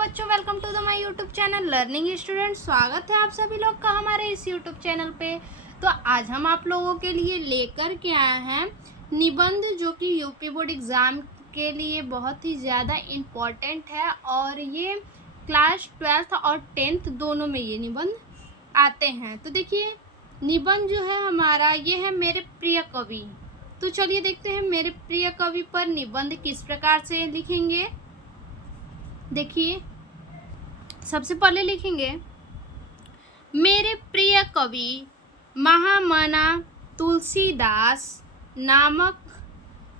बच्चों, welcome to the my YouTube channel learning student. स्वागत है आप सभी लोग का हमारे इस यूट्यूब चैनल पे। तो आज हम आप लोगों के लिए लेकर के आए हैं निबंध, जो कि यूपी बोर्ड एग्ज़ाम के लिए बहुत ही ज़्यादा इम्पॉर्टेंट है और ये क्लास 12th और 10th दोनों में ये निबंध आते हैं। तो देखिए, निबंध जो है हमारा ये है मेरे प्रिय कवि। तो चलिए देखते हैं मेरे प्रिय कवि पर निबंध किस प्रकार से लिखेंगे। देखिए, सबसे पहले लिखेंगे मेरे प्रिय कवि महामना तुलसीदास नामक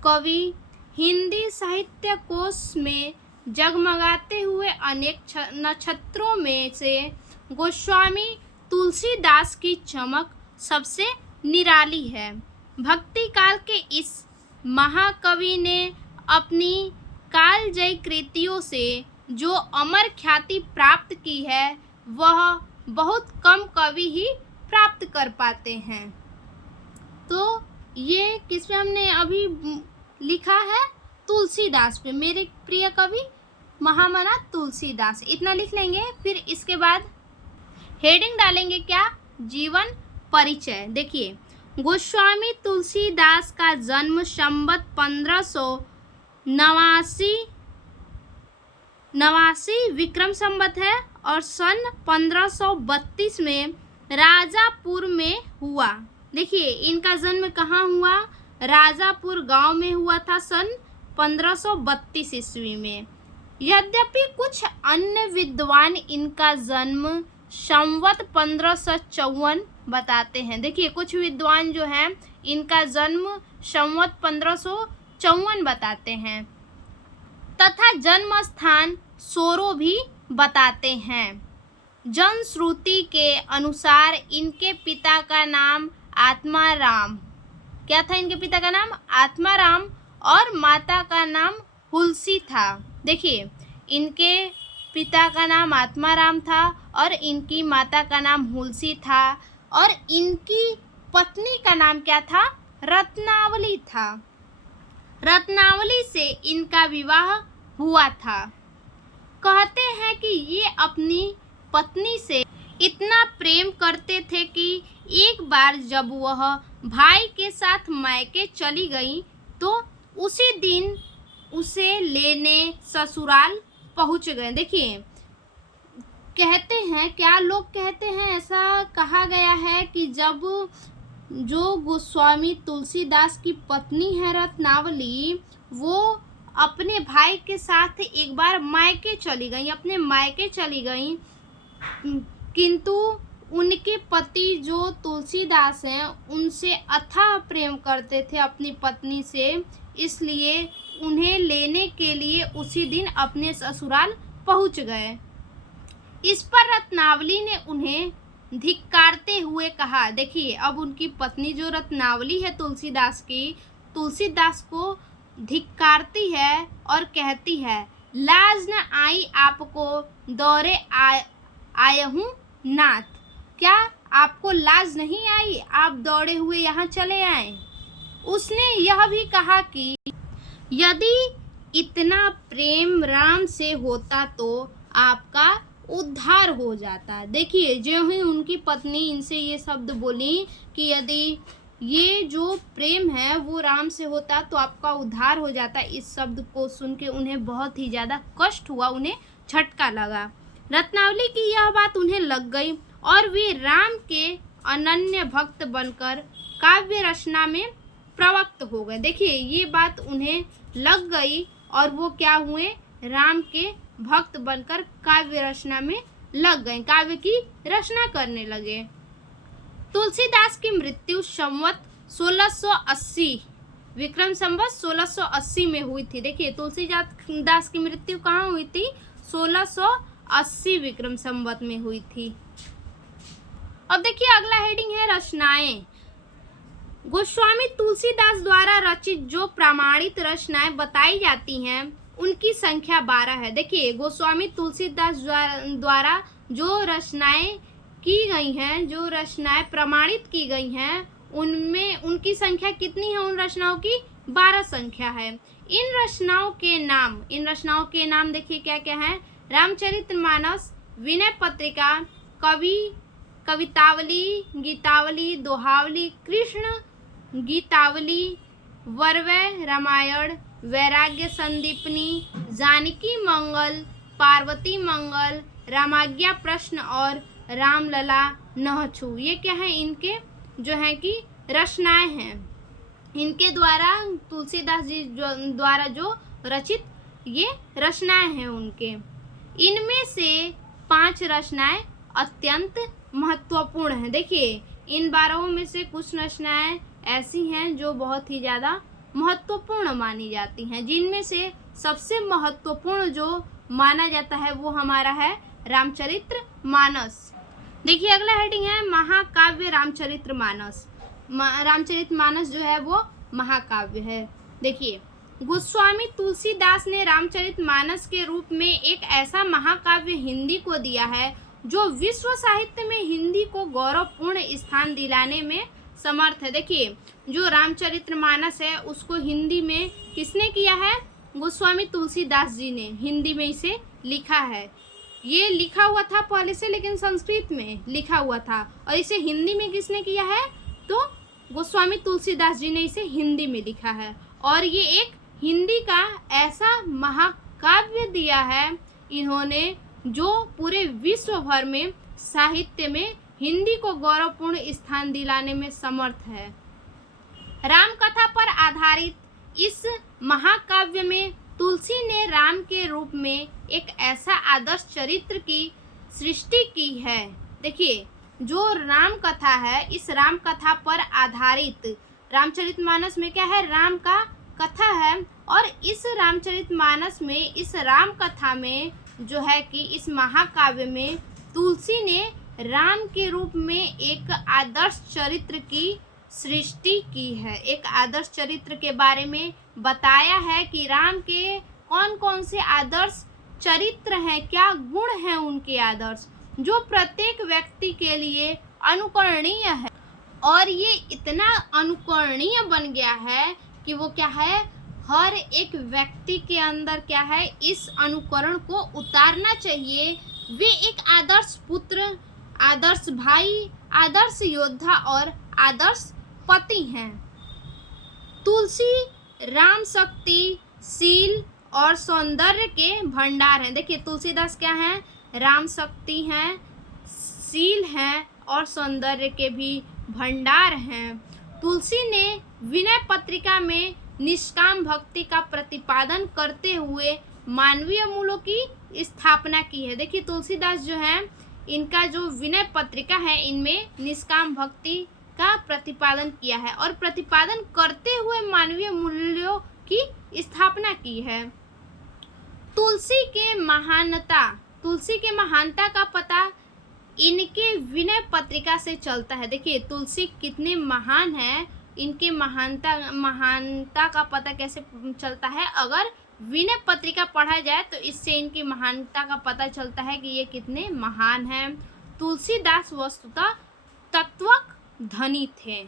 कवि हिंदी साहित्य कोश में जगमगाते हुए अनेक नक्षत्रों में से गोस्वामी तुलसीदास की चमक सबसे निराली है। भक्ति काल के इस महाकवि ने अपनी कालजयी कृतियों से जो अमर ख्याति प्राप्त की है वह बहुत कम कवि ही प्राप्त कर पाते हैं। तो ये किस पे हमने अभी लिखा है? तुलसीदास पे, मेरे प्रिय कवि महामना तुलसीदास, इतना लिख लेंगे। फिर इसके बाद हेडिंग डालेंगे क्या? जीवन परिचय। देखिए, गोस्वामी तुलसीदास का जन्म संवत 1589 विक्रम संवत है और सन 1532 में राजापुर में हुआ। देखिए, इनका जन्म कहाँ हुआ? राजापुर गांव में हुआ था सन 1532 ईस्वी में। यद्यपि कुछ अन्य विद्वान इनका जन्म संवत 1554 बताते हैं। देखिए, कुछ विद्वान जो हैं इनका जन्म संवत 1554 बताते हैं तथा जन्म स्थान सोरो भी बताते हैं। जनश्रुति के अनुसार इनके पिता का नाम आत्माराम, क्या था इनके पिता का नाम? आत्माराम, और माता का नाम हुलसी था। देखिए, इनके पिता का नाम आत्माराम था और इनकी माता का नाम हुलसी था और इनकी पत्नी का नाम क्या था? रत्नावली था। रत्नावली से इनका विवाह हुआ था। कहते हैं कि ये अपनी पत्नी से इतना प्रेम करते थे कि एक बार जब वह भाई के साथ मायके चली गई तो उसी दिन उसे लेने ससुराल पहुंच गए। देखिए, कहते हैं, क्या लोग कहते हैं, ऐसा कहा गया है कि जब जो गोस्वामी तुलसीदास की पत्नी है रत्नावली, वो अपने भाई के साथ एक बार मायके चली गई, अपने मायके चली गई, किंतु उनके पति जो तुलसीदास हैं उनसे अथाह प्रेम करते थे अपनी पत्नी से, इसलिए उन्हें लेने के लिए उसी दिन अपने ससुराल पहुंच गए। इस पर रत्नावली ने उन्हें धिक्कारते हुए कहा। देखिए, अब उनकी पत्नी जो रत्नावली है तुलसीदास की, तुलसीदास को धिक्कारती है और कहती है, लाज न आई आपको दौरे आयहूँ नाथ। क्या आपको लाज नहीं आई? आप दौड़े हुए यहाँ चले आए। उसने यह भी कहा कि यदि इतना प्रेम राम से होता तो आपका उद्धार हो जाता। देखिए, जो ही उनकी पत्नी इनसे ये शब्द बोली कि यदि ये जो प्रेम है वो राम से होता तो आपका उद्धार हो जाता, इस शब्द को सुन के उन्हें बहुत ही ज़्यादा कष्ट हुआ, उन्हें झटका लगा। रत्नावली की यह बात उन्हें लग गई और वे राम के अनन्य भक्त बनकर काव्य रचना में प्रवक्त हो गए। देखिए, ये बात उन्हें लग गई और वो क्या हुए? राम के भक्त बनकर काव्य रचना में लग गए, काव्य की रचना करने लगे। तुलसीदास की मृत्यु संवत 1680 विक्रम संवत 1680 में हुई थी। देखिए, तुलसीदास की मृत्यु कहाँ हुई थी? 1680 विक्रम संवत में हुई थी। अब देखिए, अगला हेडिंग है रचनाएं। गोस्वामी तुलसीदास द्वारा रचित जो प्रमाणित रचनाएं बताई जाती हैं उनकी संख्या 12 है। देखिए, गोस्वामी तुलसीदास द्वारा जो रचनाएं की गई हैं, जो रचनाएं प्रमाणित की गई हैं, उनमें उनकी संख्या कितनी है? उन रचनाओं की 12 संख्या है। इन रचनाओं के नाम देखिए क्या क्या है? रामचरितमानस, विनय पत्रिका, कवितावली, गीतावली, दोहावली, कृष्ण गीतावली, वरवै रामायण, वैराग्य संदीपनी, जानकी मंगल, पार्वती मंगल, रामाज्ञा प्रश्न और रामलला नहछु। ये क्या है, इनके जो है कि रचनाएं हैं, इनके द्वारा तुलसीदास जी द्वारा जो रचित ये रचनाएं हैं उनके। इनमें से 5 रचनाएं अत्यंत महत्वपूर्ण हैं। देखिए इन 12 में से कुछ रचनाएं ऐसी हैं जो बहुत ही ज़्यादा महत्वपूर्ण मानी जाती हैं, जिनमें से सबसे महत्वपूर्ण जो माना जाता है वो हमारा है रामचरितमानस। देखिए अगला हेडिंग है महाकाव्य रामचरितमानस। रामचरितमानस जो है वो महाकाव्य है। देखिए गोस्वामी तुलसीदास ने रामचरितमानस के रूप में एक ऐसा महाकाव्य हिंदी को दिया है जो विश्व साहित्य में हिंदी को गौरवपूर्ण स्थान दिलाने में समर्थ है। देखिए जो रामचरितमानस है उसको हिंदी में किसने किया है, गोस्वामी तुलसीदास जी ने हिंदी में इसे लिखा है। ये लिखा हुआ था पहले से, लेकिन संस्कृत में लिखा हुआ था, और इसे हिंदी में किसने किया है, तो गोस्वामी तुलसीदास जी ने इसे हिंदी में लिखा है। और ये एक हिंदी का ऐसा महाकाव्य दिया है इन्होंने जो पूरे विश्व भर में साहित्य में हिंदी को गौरवपूर्ण स्थान दिलाने में समर्थ है। राम कथा पर आधारित इस महाकाव्य में तुलसी ने राम के रूप में एक ऐसा आदर्श चरित्र की सृष्टि की है। देखिए जो राम कथा है, इस राम कथा पर आधारित, रामचरितमानस में क्या है, राम का कथा है, और इस रामचरितमानस में, इस राम कथा में जो है कि इस महाकाव्य में तुलसी ने राम के रूप में एक आदर्श चरित्र की सृष्टि की है। एक आदर्श चरित्र के बारे में बताया है कि राम के कौन कौन से आदर्श चरित्र हैं, क्या गुण हैं उनके आदर्श, जो प्रत्येक व्यक्ति के लिए अनुकरणीय है। और ये इतना अनुकरणीय बन गया है कि वो क्या है, हर एक व्यक्ति के अंदर क्या है, इस अनुकरण को उतारना चाहिए। वे एक आदर्श पुत्र, आदर्श भाई, आदर्श योद्धा और आदर्श पति हैं। तुलसी राम शक्ति, शील और सौंदर्य के भंडार हैं। देखिए तुलसीदास क्या हैं, राम शक्ति हैं, शील हैं और सौंदर्य के भी भंडार हैं। तुलसी ने विनय पत्रिका में निष्काम भक्ति का प्रतिपादन करते हुए मानवीय मूल्यों की स्थापना की है। देखिए तुलसीदास जो हैं, इनका जो विनय पत्रिका है इनमें निष्काम भक्ति का प्रतिपादन किया है और प्रतिपादन करते हुए मानवीय मूल्यों की स्थापना की है। तुलसी के महानता का पता इनके विनय पत्रिका से चलता है। देखिए तुलसी कितने महान हैं, इनके महानता का पता कैसे चलता है, अगर विनय पत्रिका पढ़ा जाए तो इससे इनकी महानता का पता चलता है कि ये कितने महान हैं। तुलसीदास वस्तुतः तत्वक धनी थे।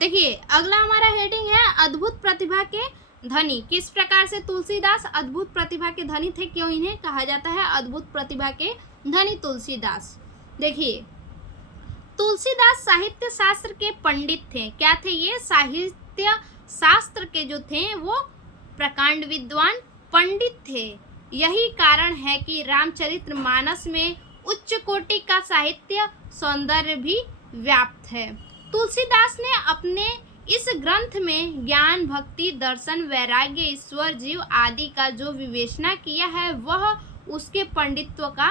देखिए अगला हमारा हेडिंग है अद्भुत प्रतिभा के धनी। किस प्रकार से तुलसीदास अद्भुत प्रतिभा के धनी थे, क्यों इन्हें कहा जाता है अद्भुत प्रतिभा के धनी तुलसीदास। देखिए तुलसीदास साहित्य शास्त्र के पंडित थे। क्या थे ये, साहित्य शास्त्र के जो थे वो प्रकांड विद्वान पंडित थे। यही कारण है कि रामचरितमानस में उच्च कोटि का साहित्य सौंदर्य भी व्याप्त है। तुलसीदास ने अपने इस ग्रंथ में ज्ञान, भक्ति, दर्शन, वैराग्य, ईश्वर, जीव आदि का जो विवेचना किया है वह उसके पंडित्व का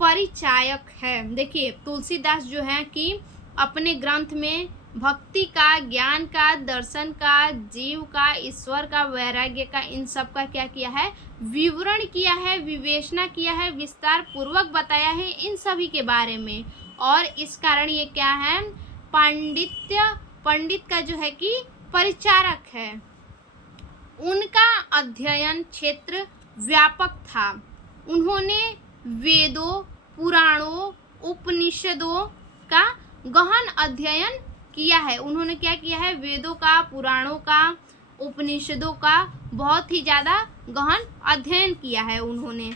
परिचायक है। देखिए तुलसीदास जो है कि अपने ग्रंथ में भक्ति का, ज्ञान का, दर्शन का, जीव का, ईश्वर का, वैराग्य का, इन सब का क्या किया है, विवरण किया है, विवेचना किया है, विस्तार पूर्वक बताया है इन सभी के बारे में। और इस कारण ये क्या है, पंडित का जो है कि परिचारक है। उनका अध्ययन क्षेत्र व्यापक था। उन्होंने वेदों, पुराणों, उपनिषदों का गहन अध्ययन किया है। उन्होंने क्या किया है, वेदों का, पुराणों का, उपनिषदों का बहुत ही ज़्यादा गहन अध्ययन किया है उन्होंने।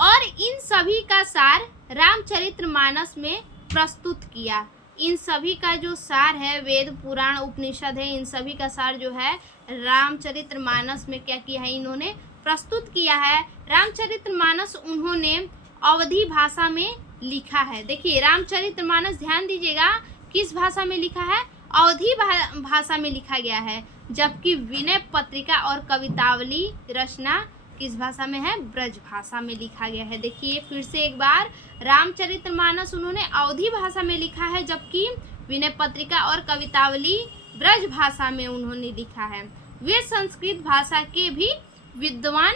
और इन सभी का सार रामचरितमानस में प्रस्तुत किया। इन सभी का जो सार है, वेद पुराण उपनिषद है, इन सभी का सार जो है रामचरितमानस में क्या किया है, इन्होंने प्रस्तुत किया है। रामचरितमानस उन्होंने अवधी भाषा में लिखा है। देखिए रामचरितमानस ध्यान दीजिएगा किस भाषा में लिखा है, अवधी भाषा में लिखा गया है, जबकि विनय पत्रिका और कवितावली रचना किस भाषा में है, ब्रज भाषा में लिखा गया है। देखिए फिर से एक बार, रामचरितमानस उन्होंने अवधी भाषा में लिखा है, जबकि विनय पत्रिका और कवितावली ब्रज भाषा में उन्होंने लिखा है। वे संस्कृत भाषा के भी विद्वान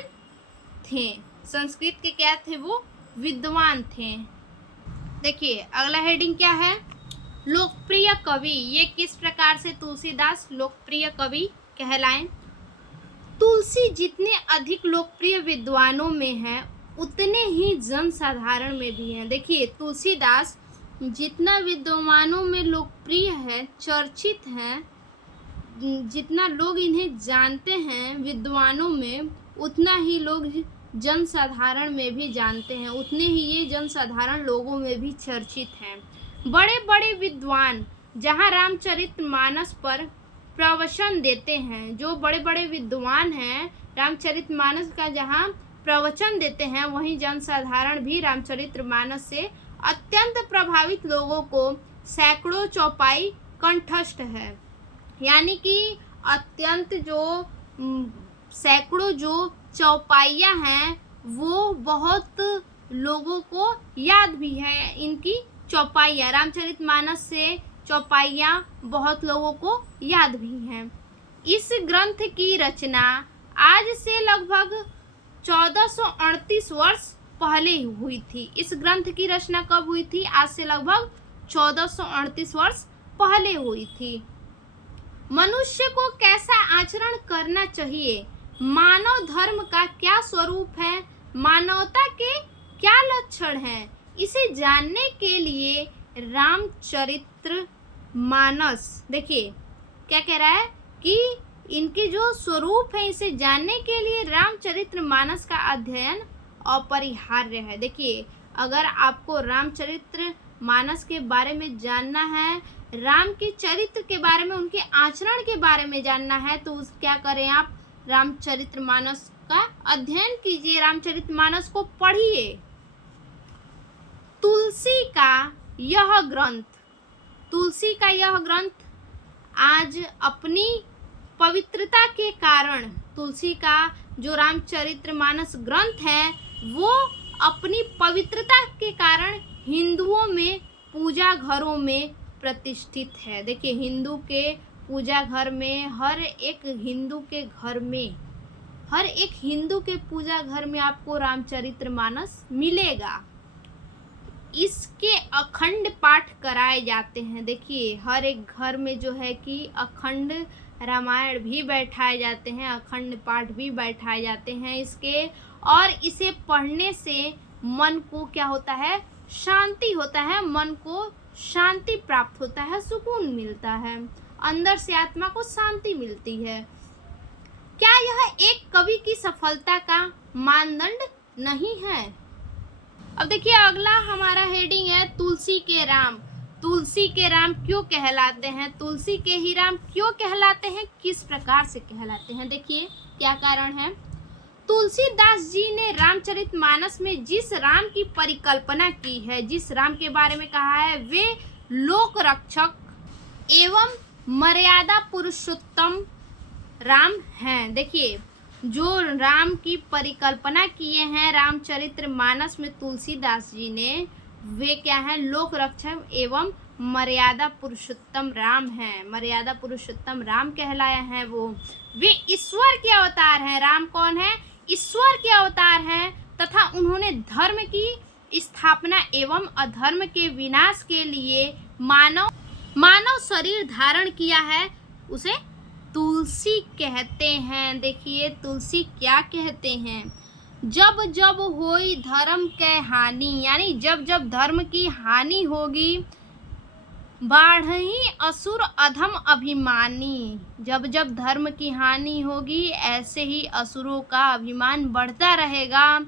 थे। संस्कृत के क्या थे, वो विद्वान थे। देखिए अगला हेडिंग क्या है, लोकप्रिय कवि। ये किस प्रकार से तुलसीदास लोकप्रिय कवि कहलाएं। तुलसी जितने अधिक लोकप्रिय विद्वानों में है, उतने ही जनसाधारण में भी हैं। देखिए तुलसीदास जितना विद्वानों में लोकप्रिय है, चर्चित हैं, जितना लोग इन्हें जानते हैं विद्वानों में, उतना ही लोग जनसाधारण में भी जानते हैं, उतने ही ये जनसाधारण लोगों में भी चर्चित हैं। बड़े बड़े विद्वान जहाँ रामचरितमानस पर प्रवचन देते हैं, जो बड़े बड़े विद्वान हैं रामचरितमानस का जहाँ प्रवचन देते हैं, वहीं जनसाधारण भी रामचरितमानस से अत्यंत प्रभावित लोगों को सैकड़ों चौपाई कंठस्थ है। यानी कि अत्यंत जो सैकड़ों जो चौपाइयाँ हैं वो बहुत लोगों को याद भी है। इनकी चौपाइयाँ, रामचरितमानस से चौपाइयाँ बहुत लोगों को याद भी हैं। इस ग्रंथ की रचना आज से लगभग 1438 वर्ष पहले हुई थी। इस ग्रंथ की रचना कब हुई थी, आज से लगभग 1438 वर्ष पहले हुई थी। मनुष्य को कैसा आचरण करना चाहिए, मानव धर्म का क्या स्वरूप है, मानवता के क्या लक्षण हैं, इसे जानने के लिए रामचरितमानस, देखिए क्या कह रहा है कि इनके जो स्वरूप है इसे जानने के लिए रामचरितमानस का अध्ययन अपरिहार्य है। देखिए अगर आपको रामचरितमानस के बारे में जानना है, राम के चरित्र के बारे में, उनके आचरण के बारे में जानना है, तो क्या करें आप, रामचरितमानस का अध्ययन कीजिए, रामचरितमानस को पढ़िए। तुलसी का यह ग्रंथ आज अपनी पवित्रता के कारण, तुलसी का जो रामचरितमानस ग्रंथ है वो अपनी पवित्रता के कारण हिंदुओं में पूजा घरों में प्रतिष्ठित है। देखिए हिंदू के पूजा घर में, हर एक हिंदू के पूजा घर में आपको रामचरितमानस मिलेगा। इसके अखंड पाठ कराए जाते हैं। देखिए हर एक घर में जो है कि अखंड रामायण भी बैठाए जाते हैं, अखंड पाठ भी बैठाए जाते हैं इसके, और इसे पढ़ने से मन को क्या होता है, शांति होता है, मन को शांति प्राप्त होता है, सुकून मिलता है, अंदर से आत्मा को शांति मिलती है। क्या यह एक कवि की सफलता का मानदंड नहीं है। अब देखिए अगला हमारा हेडिंग है तुलसी के राम। तुलसी के राम क्यों कहलाते हैं, तुलसी के ही राम क्यों कहलाते हैं, किस प्रकार से कहलाते हैं, देखिए क्या कारण है। तुलसीदास जी ने रामचरितमानस में जिस राम की परिकल्पना की है, जिस राम के बारे में कहा है, वे लोक रक्षक एवं मर्यादा पुरुषोत्तम राम हैं। देखिए जो राम की परिकल्पना किए हैं रामचरितमानस में तुलसीदास जी ने, वे क्या हैं, लोक रक्षक एवं मर्यादा पुरुषोत्तम राम हैं। मर्यादा पुरुषोत्तम राम कहलाए हैं वो। वे ईश्वर के अवतार हैं। राम कौन है, ईश्वर के अवतार हैं, तथा उन्होंने धर्म की स्थापना एवं अधर्म के विनाश के लिए मानव शरीर धारण किया है, उसे तुलसी कहते हैं। देखिए तुलसी क्या कहते हैं, जब जब होई धर्म के हानि, यानी जब जब धर्म की हानि होगी, बाढ़ही असुर अधम अभिमानी। जब जब धर्म की हानि होगी ऐसे ही असुरों का अभिमान बढ़ता रहेगा।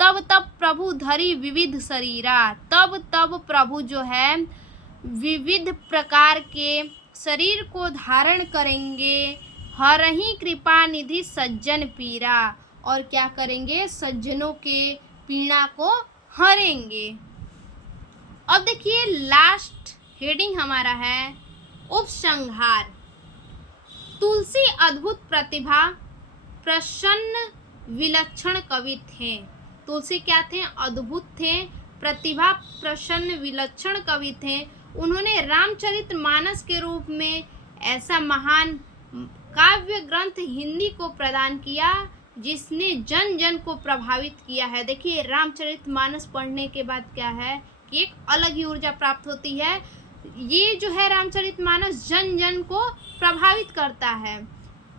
तब तब प्रभु धरी विविध शरीरा, तब तब प्रभु जो है विविध प्रकार के शरीर को धारण करेंगे। हरहि कृपा निधि सज्जन पीरा, और क्या करेंगे, सज्जनों के पीड़ा को हरेंगे। अब देखिए लास्ट हेडिंग हमारा है उपसंहार। तुलसी अद्भुत प्रतिभा, प्रसन्न विलक्षण कवि थे। तुलसी क्या थे, अद्भुत थे, प्रतिभा, प्रसन्न विलक्षण कवि थे। उन्होंने रामचरितमानस के रूप में ऐसा महान काव्य ग्रंथ हिंदी को प्रदान किया जिसने जन जन को प्रभावित किया है। देखिए रामचरितमानस पढ़ने के बाद क्या है कि एक अलग ही ऊर्जा प्राप्त होती है। ये जो है रामचरितमानस जन जन को प्रभावित करता है।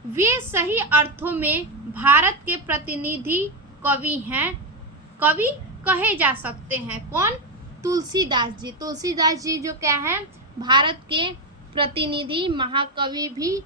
वे सही अर्थों में भारत के प्रतिनिधि कवि हैं, कवि कहे जा सकते हैं। कौन, तुलसीदास जी। तुलसीदास जी जो क्या है, भारत के प्रतिनिधि महाकवि भी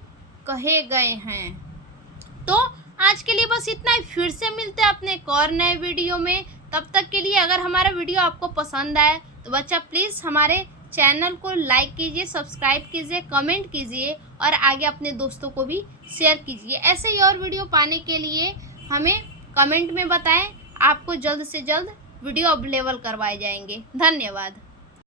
कहे गए हैं। तो आज के लिए बस इतना ही। फिर से मिलते हैं अपने एक और नए वीडियो में। तब तक के लिए अगर हमारा वीडियो आपको पसंद आए तो बच्चा प्लीज़ हमारे चैनल को लाइक कीजिए, सब्सक्राइब कीजिए, कमेंट कीजिए और आगे अपने दोस्तों को भी शेयर कीजिए। ऐसे ही और वीडियो पाने के लिए हमें कमेंट में बताएं, आपको जल्द से जल्द वीडियो अवेलेबल करवाए जाएंगे। धन्यवाद।